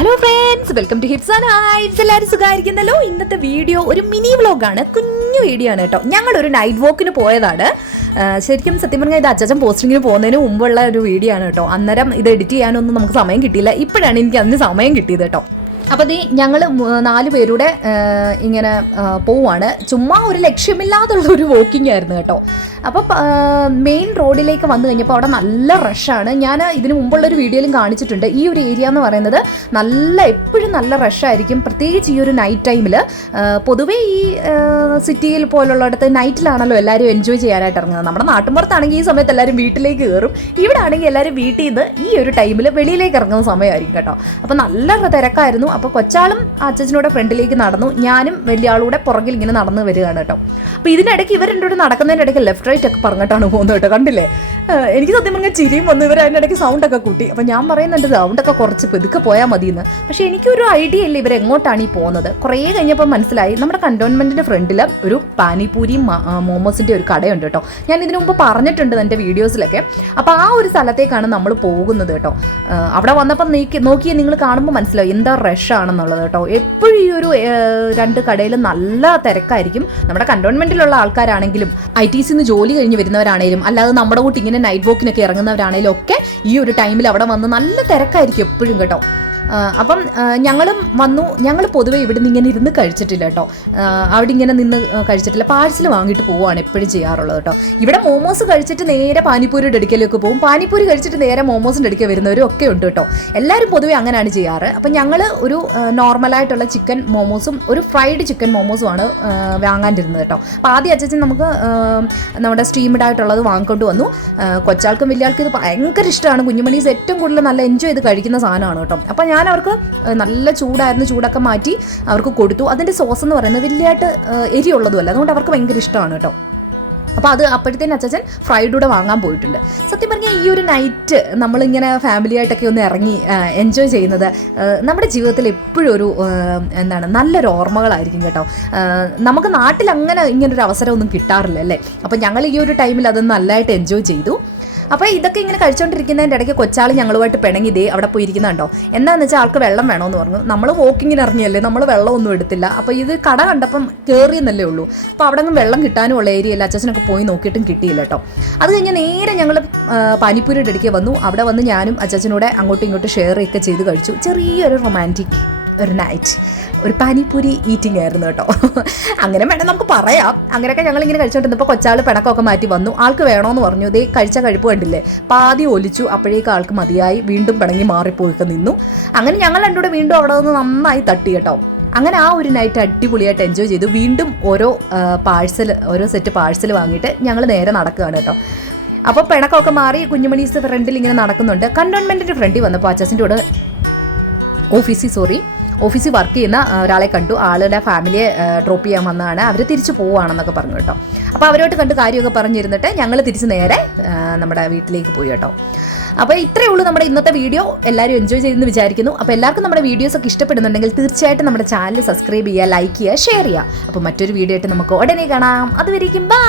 Hello friends, welcome to hits and heights. എല്ലാവരും സുഖമായിരിക്കുന്നല്ലോ. ഇന്നത്തെ വീഡിയോ ഒരു മിനി വ്ലോഗാണ്, കുഞ്ഞു വീഡിയോ ആണ് കേട്ടോ. ഞങ്ങളൊരു നൈറ്റ് വോക്കിന് പോയതാണ്. ശരിക്കും സത്യം പറഞ്ഞാൽ ഇത് അച്ചാച്ചൻ പോസ്റ്റിങ്ങിന് പോകുന്നതിന് മുമ്പുള്ള ഒരു വീഡിയോ ആണ് കേട്ടോ. അന്നേരം ഇത് എഡിറ്റ് ചെയ്യാനൊന്നും നമുക്ക് സമയം കിട്ടിയില്ല. ഇപ്പോഴാണ് എനിക്ക് അതിന് സമയം കിട്ടിയത് കേട്ടോ. അപ്പോൾ ഞങ്ങൾ 4 പേരുടെ ഇങ്ങനെ പോവാണ്. ചുമ്മാ ഒരു ലക്ഷ്യമില്ലാതുള്ള ഒരു വോക്കിംഗ് ആയിരുന്നു കേട്ടോ. അപ്പോൾ മെയിൻ റോഡിലേക്ക് വന്നു കഴിഞ്ഞപ്പോൾ അവിടെ നല്ല റഷാണ്. ഞാൻ ഇതിന് മുമ്പുള്ളൊരു വീഡിയോയിലും കാണിച്ചിട്ടുണ്ട്. ഈ ഒരു ഏരിയ എന്ന് പറയുന്നത് എപ്പോഴും നല്ല റഷായിരിക്കും, പ്രത്യേകിച്ച് ഈ ഒരു നൈറ്റ് ടൈമിൽ. പൊതുവേ ഈ സിറ്റിയിൽ പോലുള്ളിടത്ത് നൈറ്റിലാണല്ലോ എല്ലാവരും എൻജോയ് ചെയ്യാനായിട്ട് ഇറങ്ങുന്നത്. നമ്മുടെ നാട്ടിൻപുറത്താണെങ്കിൽ ഈ സമയത്ത് എല്ലാവരും വീട്ടിലേക്ക് കയറും. ഇവിടെ ആണെങ്കിൽ എല്ലാവരും വീട്ടിൽ നിന്ന് ഈ ഒരു ടൈമിൽ വെളിയിലേക്ക് ഇറങ്ങുന്ന സമയമായിരിക്കും കേട്ടോ. അപ്പോൾ നല്ല തിരക്കായിരുന്നു. അപ്പോൾ കൊച്ചാളും അച്ഛനോടെ ഫ്രണ്ടിലേക്ക് നടന്നു, ഞാനും വലിയ ആളൂടെ പുറകിൽ ഇങ്ങനെ നടന്ന് വരികയാണ് കേട്ടോ. അപ്പോൾ ഇതിനിടയ്ക്ക് ഇവർ രണ്ടുകൂടെ നടക്കുന്നതിൻ്റെ ഇടയ്ക്ക് ലെഫ്റ്റ് റൈറ്റ് ഒക്കെ പറഞ്ഞിട്ടാണ് പോകുന്നത് കേട്ടോ. കണ്ടില്ലേ? എനിക്ക് സത്യം പറഞ്ഞാൽ ചിരിയും വന്നു. ഇവർ അതിനിടയ്ക്ക് സൗണ്ടൊക്കെ കൂട്ടി. അപ്പോൾ ഞാൻ പറയുന്നുണ്ട് സൗണ്ടൊക്കെ കുറച്ച് പെതുക്കെ പോയാൽ മതിയെന്ന്. പക്ഷേ എനിക്കൊരു ഐഡിയ ഇല്ല ഇവരെങ്ങോട്ടാണ് ഈ പോകുന്നത്. കുറേ കഴിഞ്ഞപ്പോൾ മനസ്സിലായി, നമ്മുടെ കന്റോൺമെൻറ്റിൻ്റെ ഫ്രണ്ടിൽ ഒരു പാനിപൂരി മോമോസിൻ്റെ ഒരു കടയുണ്ട് കേട്ടോ. ഞാൻ ഇതിനു മുമ്പ് പറഞ്ഞിട്ടുണ്ട് എൻ്റെ വീഡിയോസിലൊക്കെ. അപ്പോൾ ആ ഒരു സ്ഥലത്തേക്കാണ് നമ്മൾ പോകുന്നത് കേട്ടോ. അവിടെ വന്നപ്പോൾ നോക്കിയാൽ നിങ്ങൾ കാണുമ്പോൾ മനസ്സിലാവും എന്താ റഷാണെന്നുള്ളത് കേട്ടോ. എപ്പോഴും ഈ ഒരു 2 കടയിൽ നല്ല തിരക്കായിരിക്കും. നമ്മുടെ കന്റോൺമെൻറ്റിലുള്ള ആൾക്കാരാണെങ്കിലും ITC ജോലി കഴിഞ്ഞ് വരുന്നവരാണേലും അല്ലാതെ നമ്മുടെ കൂട്ടി ഇങ്ങനെ നൈറ്റ് വോക്കിനൊക്കെ ഇറങ്ങുന്നവരാണേലും ഒക്കെ ഈ ഒരു ടൈമിൽ അവിടെ വന്ന് നല്ല തിരക്കായിരിക്കും എപ്പോഴും കേട്ടോ. അപ്പം ഞങ്ങളും വന്നു. ഞങ്ങൾ പൊതുവെ ഇവിടെ നിന്ന് ഇങ്ങനെ ഇരുന്ന് കഴിച്ചിട്ടില്ല കേട്ടോ. അവിടെ ഇങ്ങനെ നിന്ന് കഴിച്ചിട്ടില്ല. പാഴ്സൽ വാങ്ങിയിട്ട് പോവുകയാണ് എപ്പോഴും ചെയ്യാറുള്ളത് കേട്ടോ. ഇവിടെ മോമോസ് കഴിച്ചിട്ട് നേരെ പാനിപ്പൂരിയുടെ അടുക്കലേക്ക് പോകും. പാനിപ്പൂരി കഴിച്ചിട്ട് നേരെ മോമോസിൻ്റെ അടുക്കൽ വരുന്നവരും ഒക്കെ ഉണ്ട് കേട്ടോ. എല്ലാവരും പൊതുവെ അങ്ങനെയാണ് ചെയ്യാറ്. അപ്പം ഞങ്ങൾ ഒരു നോർമലായിട്ടുള്ള ചിക്കൻ മോമോസും ഒരു ഫ്രൈഡ് ചിക്കൻ മോമോസുമാണ് വാങ്ങാണ്ടിരുന്നത് കേട്ടോ. അപ്പോൾ ആദ്യം അച്ഛൻ നമുക്ക് നമ്മുടെ സ്റ്റീംഡ് ആയിട്ടുള്ളത് വാങ്ങിക്കൊണ്ട് വന്നു. കൊച്ചാൾക്കും വലിയ ആൾക്കും ഇത് ഭയങ്കര ഇഷ്ടമാണ്. കുഞ്ഞുമണീസ് ഏറ്റവും കൂടുതൽ നല്ല എൻജോയ് ചെയ്ത് കഴിക്കുന്ന സാധനമാണ് കേട്ടോ. അപ്പോൾ ഞാൻ അവർക്ക് നല്ല ചൂടായിരുന്നു, ചൂടൊക്കെ മാറ്റി അവർക്ക് കൊടുത്തു. അതിൻ്റെ സോസ് എന്ന് പറയുന്നത് വലിയതായിട്ട് എരിയുള്ളതുമല്ല, അതുകൊണ്ട് അവർക്ക് ഭയങ്കര ഇഷ്ടമാണ് കേട്ടോ. അപ്പോൾ അപ്പോഴത്തേനും അച്ഛൻ ഫ്രൈഡൂടെ വാങ്ങാൻ പോയിട്ടുണ്ട്. സത്യം പറഞ്ഞാൽ ഈ ഒരു നൈറ്റ് നമ്മളിങ്ങനെ ഫാമിലി ആയിട്ടൊക്കെ ഒന്ന് ഇറങ്ങി എൻജോയ് ചെയ്യുന്നത് നമ്മുടെ ജീവിതത്തിൽ എപ്പോഴും ഒരു നല്ലൊരു ഓർമ്മകളായിരിക്കും കേട്ടോ. നമുക്ക് നാട്ടിൽ അങ്ങനെ ഇങ്ങനൊരു അവസരമൊന്നും കിട്ടാറില്ല അല്ലേ. അപ്പോൾ ഞങ്ങൾ ഈ ഒരു ടൈമിൽ അത് നല്ലതായിട്ട് എൻജോയ് ചെയ്തു. അപ്പോൾ ഇതൊക്കെ ഇങ്ങനെ കഴിച്ചുകൊണ്ടിരിക്കുന്നതിൻ്റെ ഇടയ്ക്ക് കൊച്ചാൾ ഞങ്ങളുമായിട്ട് പിണങ്ങി അവിടെ പോയിരിക്കുന്നുണ്ടോ. എന്താണെന്ന് വെച്ചാൽ ആൾക്ക് വെള്ളം വേണമെന്ന് പറഞ്ഞു. നമ്മൾ വോക്കിങ്ങിന് ഇറങ്ങിയല്ലേ, നമ്മൾ വെള്ളമൊന്നും എടുത്തില്ല. അപ്പോൾ ഇത് കട കണ്ടപ്പം കയറിയെന്നല്ലേ ഉള്ളൂ. അപ്പോൾ അവിടെ നിന്ന് വെള്ളം കിട്ടാനുമുള്ള ഏരിയല്ല. അച്ഛനൊക്കെ പോയി നോക്കിയിട്ടും കിട്ടിയില്ല കേട്ടോ. അത് കഴിഞ്ഞ് നേരെ ഞങ്ങൾ പാനിപ്പൂരിയുടെ ഇടയ്ക്ക് വന്നു. അവിടെ വന്ന് ഞാനും അച്ഛനൂടെ അങ്ങോട്ടും ഇങ്ങോട്ടും ഷെയറൊക്കെ ചെയ്ത് കഴിച്ചു. ചെറിയൊരു റൊമാൻറ്റിക് ഒരു നൈറ്റ്, ഒരു പാനിപ്പൂരി ഈറ്റിംഗ് ആയിരുന്നു കേട്ടോ. അങ്ങനെ വേണം നമുക്ക് പറയാം. അങ്ങനെയൊക്കെ ഞങ്ങളിങ്ങനെ കഴിച്ചുകൊണ്ടിരുന്നപ്പോൾ കൊച്ചാൾ പിണക്കമൊക്കെ മാറ്റി വന്നു. ആൾക്ക് വേണമെന്ന് പറഞ്ഞു. ഇതേ കഴിച്ച കഴിപ്പ് കണ്ടില്ലേ, പാതി ഒലിച്ചു. അപ്പോഴേക്കും ആൾക്ക് മതിയായി, വീണ്ടും പിണങ്ങി മാറിപ്പോയിക്കെ നിന്നു. അങ്ങനെ ഞങ്ങൾ രണ്ടുകൂടെ വീണ്ടും അവിടെ നിന്ന് നന്നായി തട്ടി കേട്ടോ. അങ്ങനെ ആ ഒരു നൈറ്റ് അടിപൊളിയായിട്ട് എൻജോയ് ചെയ്തു. വീണ്ടും ഓരോ സെറ്റ് പാഴ്സൽ വാങ്ങിയിട്ട് ഞങ്ങൾ നേരെ നടക്കുകയാണ് കേട്ടോ. അപ്പോൾ പിണക്കമൊക്കെ മാറി കുഞ്ഞുമണീസ് ഫ്രണ്ടിൽ ഇങ്ങനെ നടക്കുന്നുണ്ട്. കന്റോൺമെൻറ്റിൻ്റെ ഫ്രണ്ടിൽ വന്നപ്പോൾ അച്ഛൻ്റെ കൂടെ ഓഫീസിൽ വർക്ക് ചെയ്യുന്ന ഒരാളെ കണ്ടു. ആളുടെ ഫാമിലിയെ ഡ്രോപ്പ് ചെയ്യാൻ വന്നതാണ്, അവർ തിരിച്ചു പോവുകയാണെന്നൊക്കെ പറഞ്ഞു കേട്ടോ. അപ്പോൾ അവരോട്ട് കണ്ട് കാര്യമൊക്കെ പറഞ്ഞിരുന്നിട്ട് ഞങ്ങൾ തിരിച്ച് നേരെ നമ്മുടെ വീട്ടിലേക്ക് പോയി കേട്ടോ. അപ്പോൾ ഇത്രയേ ഉള്ളൂ നമ്മുടെ ഇന്നത്തെ വീഡിയോ. എല്ലാവരും എൻജോയ് ചെയ്തെന്ന് വിചാരിക്കുന്നു. അപ്പോൾ എല്ലാവർക്കും നമ്മുടെ വീഡിയോസൊക്കെ ഇഷ്ടപ്പെടുന്നുണ്ടെങ്കിൽ തീർച്ചയായിട്ടും നമ്മുടെ ചാനൽ സബ്സ്ക്രൈബ് ചെയ്യുക, ലൈക്ക് ചെയ്യുക, ഷെയർ ചെയ്യുക. അപ്പോൾ മറ്റൊരു വീഡിയോ ആയിട്ട് നമുക്ക് ഉടനെ കാണാം. അതുവരേക്കും ബൈ.